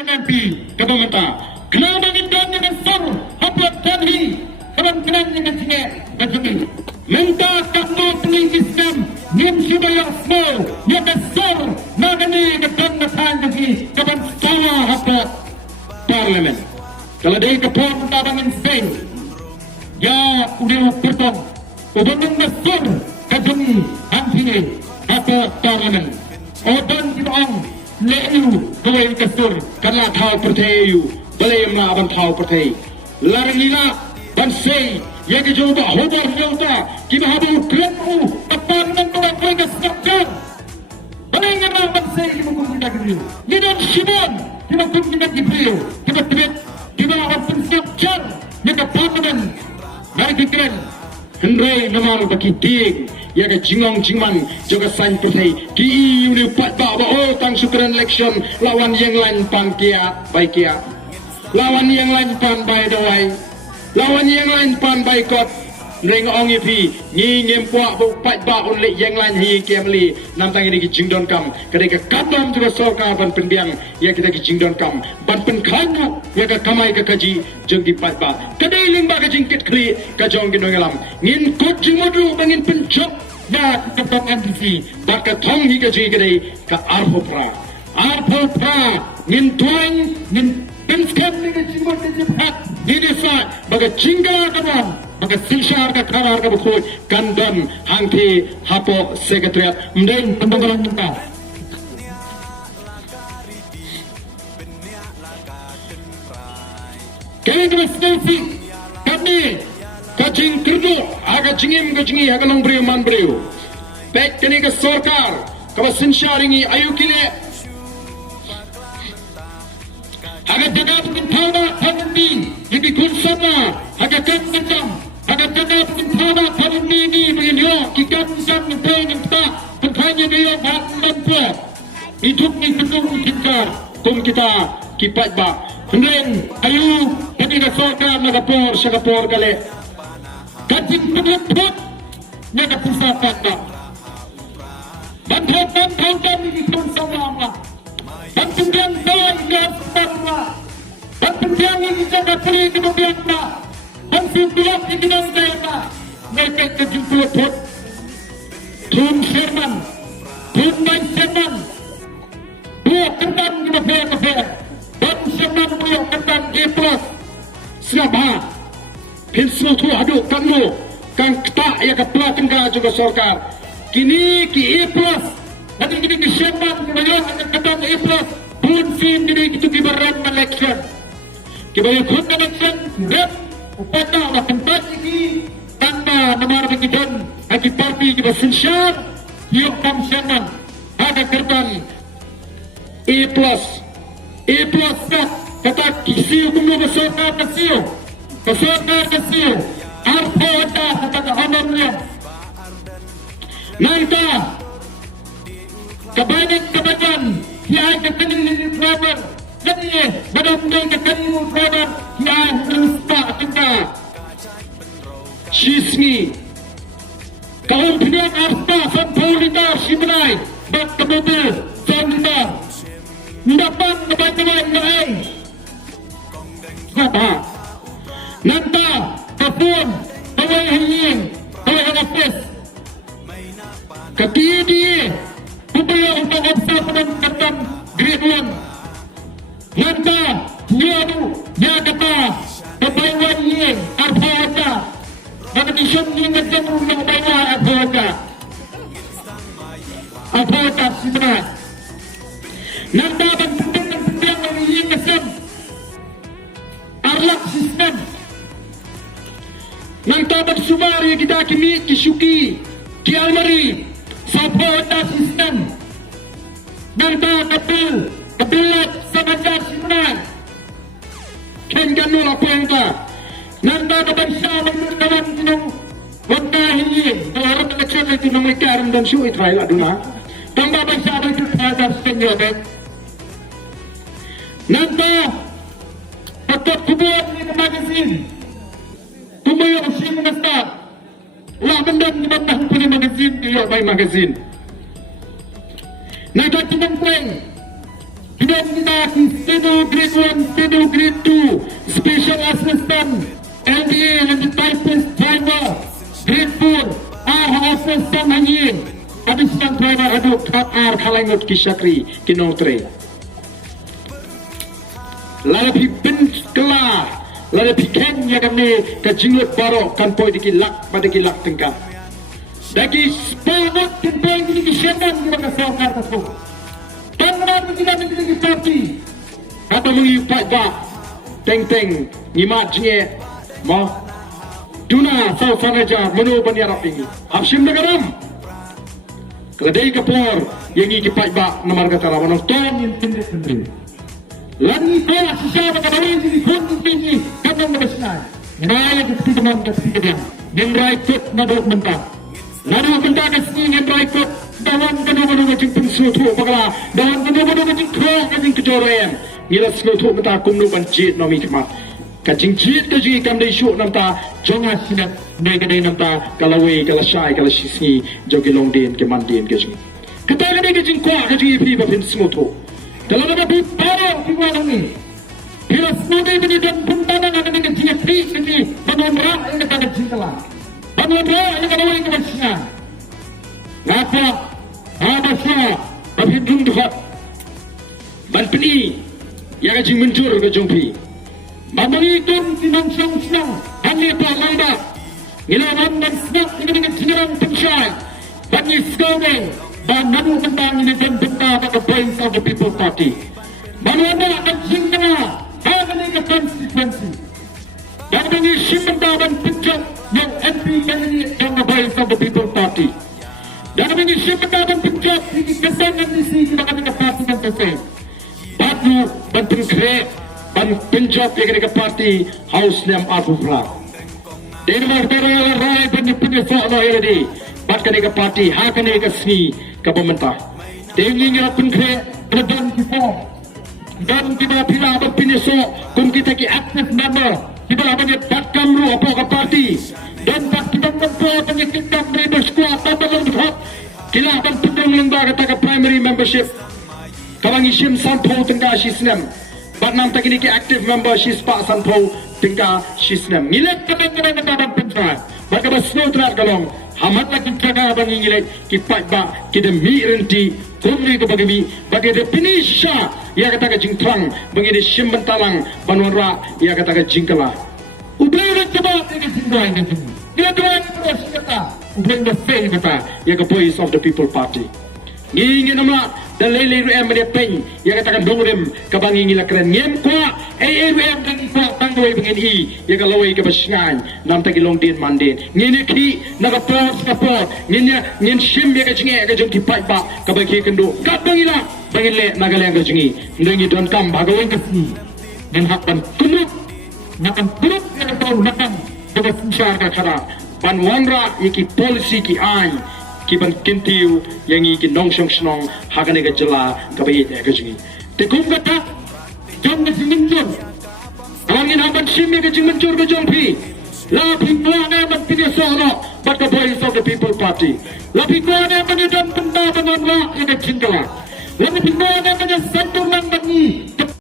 Nanti kepemerintah kenapa kita dengan sor haplat tadi keran-keran dengan singa berjumpa minta kakno pengingiskan nim subaya small ya besar nagani ketan natan lagi kepan sama haplat parlimen kalau dia kepon tabangin Spain ya udah pertong ubang besar kajumi antine haplat parlimen odan kita Leyu kawai kasur karena tahu percaya boleh melawan tahu percaya larina bansai yang kejoba hobar jauta kita habu kremu tepan menolak mereka sekejap boleh melawan bansai kita mungkin kita kiri kita Shimon kita mungkin kita Gibril kita tibet kita akan bersiap jar kita parlimen dari kekeren Hendrai nama bagi ding ya ke jingman juga sain pertai ki uni pat ba oh tang syukuran election lawan yang lain pan kia baik kia lawan yang lain pan bai dawai lawan yang lain pan baikot ring ong ipi ngi ngem kwa bu pat ba on le yang lain hi kemli nam tang ini ki jingdon kam ketika kadam juga sorka ban pendiang ya kita ki jingdon kam ban penkhanu ya ka kamai ka kaji jeng di pat ba kadai ling ba ka jingkit kli ka jong ginong alam ngin kot jimodu bangin pencok ya ketok NDC baka thong hi ka ji kadai ka arhopra ngin tuang ngin penskam ni ka jimot ni jiphat ni desa baka jingga ka bang baka silshar ka karar ka bukhoi kandan hangthi hapo sekretariat mdeng pembangunan kita Kami kami kacing kerja agak jingim kacing agak long beriu man beriu pek kini ke sorkar kawas sinsharingi ayu kile agak jaga mungkin thawda thawdi lebih kunsana agak kendam agak jaga mungkin thawda thawdi ni begin yo kikan sam ni peng kita penkhanya dia bat lampu hidup ni penuh kita kipat ba hendeng ayu kini ke sorkar nagapor syagapor kale kacing penutut naga pusat tak bantuan kami hidup sama bantuan doan gas sama bantuan ini jaga peri kemudian tak bantuan ini dan saya mereka kacing penutut Tun Sherman Tun Main Sherman dua kentan kita fair dan Sherman beliau kentan A+ siapa Pilsel tu aduk kamu kang tak ya ke pelatin ka juga sorkar kini ki A+ nanti kini ki Sherman kemudian ketan A+ pun sim kini itu kibaran election kibaran khut election rep upada na tempat ini tanda nomor begitu bagi parti kibar sinsyar hiup kam Sherman ada ketan A+ kata kisi hukum bersorkar kesiu kesorkar kesiu arpo ada kata honornya nanti kebanyakan yang kekening di travel jadi benar-benar kekening travel yang rusta kita sismi kaum pilihan arpa sampolita simrai bak kemobil sonda dapat kebanyakan lain apa Nanta, kapun, tawai hingin, tawai hangapis. Ketidi, upaya untuk absah dan ketam grade 1. Nanta, nyadu, nyakata, tabawan hingin, arpawata. Nakatisyon hingin sa mga bawa arpawata. Arpawata, simrat. Nanta, bantang ang hingin kasam. Arlak sistem. Nanta bersumari kita kini kisuki ki almari sapota sistem nanta kapilat sabajar simran ken ganul apa yang ta nanta kabansa menurut tinong wanda hingi dalam election itu tinong ikaran dan su itrai aduna tambah bansa itu pada sistem ben nanta patut kubuat ni magazine Tumayo usia mengasta, lah benda ni benda punya magazine, dia buy magazine. Naga tinang pleng, presiden kita di Steno Grade 1, Steno Grade 2, Special Assistant, LDA dan Typist Driver, Grade 4, Assistant Sanghangin, Additional Driver Aduk R Kalangot Kishakri, Kinotre. Lalu pin kelah, lalu piken yang kami kejingut baru kan poi dikilak pada kilak tengkap. Dagi sepakat tempoh ini kisahkan kita kesalahan tersebut. Tangan kita menjadi parti. Atau mengikat bah, teng ngimat je, mah. Duna sau sanaja menu penyiarap ini. Hapsim negaram. Keledai kepor yang ikat bah nomor kata rawan ton yang pendek. Lagi kau sisa berkali ini pun tinggi kamu bersama. Naya kita teman kita yang raikut nadok mentah. Nadok mentah kesini yang raikut dawan kedua macam pensutu bagala dawan kedua macam kerong macam kejoran. Nila selutu mentah kumnu banjir nomi kemat. Kacing jit kaji kam dai syuk namta jonga sinat negade namta kalawai kalasai kalasisi jogi longdin kemandin kaji. Ketala ni kaji kuah kaji pi bapin selutu. Dalam ada bicara di mana ni? Bila semua ini dan puntanan akan dengan dia please ini penonrak ini akan cintalah. Penonrak ini akan orang kemasnya. Apa? Apa sah? Tapi belum dapat. Banpeni yang akan muncul ke jumpi. Bambari itu tinang siang hanya tak lama. Ilawan dan senang ini dengan cintaran pensai. Bani sekarang. Dan namu tentang ini dan benda pada Voice of the People Party. Mana ada akan jingga, akan ada konsekuensi. Dan ini simbenda dan pencet yang MP kali yang Voice of the People Party. Dan ini simbenda dan pencet ini kesan dan isi kita akan parti dan kesan. Batu dan pengkret dan pencet yang ada parti House Lam Arfufra. Dan warga rai dan penyesal Allah ini. Bat kaneka parti, ha kaneka sni ke pemerintah. Tengi ngira pengkret dan kita. Dan kita pila berpinyeso kum kita ki aktif member. Kita abang bat kamru apa ke parti. Dan bat kita memper penyakit dan member squad dan berhak. Kita abang tudung lembaga kata ke primary membership. Kalang isim sampo tengah sisnem. Bat nam tak ini ki aktif member sispa sampo tengah sisnem. Ngilat kata dan pentra. Bat kata snow terat kalong. Hamat lagi jaga abang ingin kipat ba kita mi renti kumri ke bagi definisha ya kata ke jingtrang bagi de simbentalang banwara ya kata ke jingkala ubay coba ke jingkala ini dia tuan terus kata ubay the same kata ya ke Voice of the People Party ingin nama dan lele RM dia pen ya katakan dongrim ke bang ingin keren ngem kwa RM kan ipa tangoi bengeni ya kalawai ke basngan nam tagilong din mandin ngene ki nagapos kapor ngin sim ya ke jinge ke jong kipai ba ke bagi kendo ka bangila bangile nagaleng ke jingi ndengi don kam bagawen ke si dan hakkan kumuk nakan kuruk ya tahu nakan dapat syar ka cara ban wanra iki polisi ki ai kiban kintiu yang iki nong song snong hakane ga jela ka bayi te ga jingi te kum kata jong ga jiminjur angin haban sim ga jiminjur ga jong pi la pi buana ban pi so no but the Voice of the People Party la pi buana ban dan benda ban wa ina jingala la pi buana ban santur man ban ni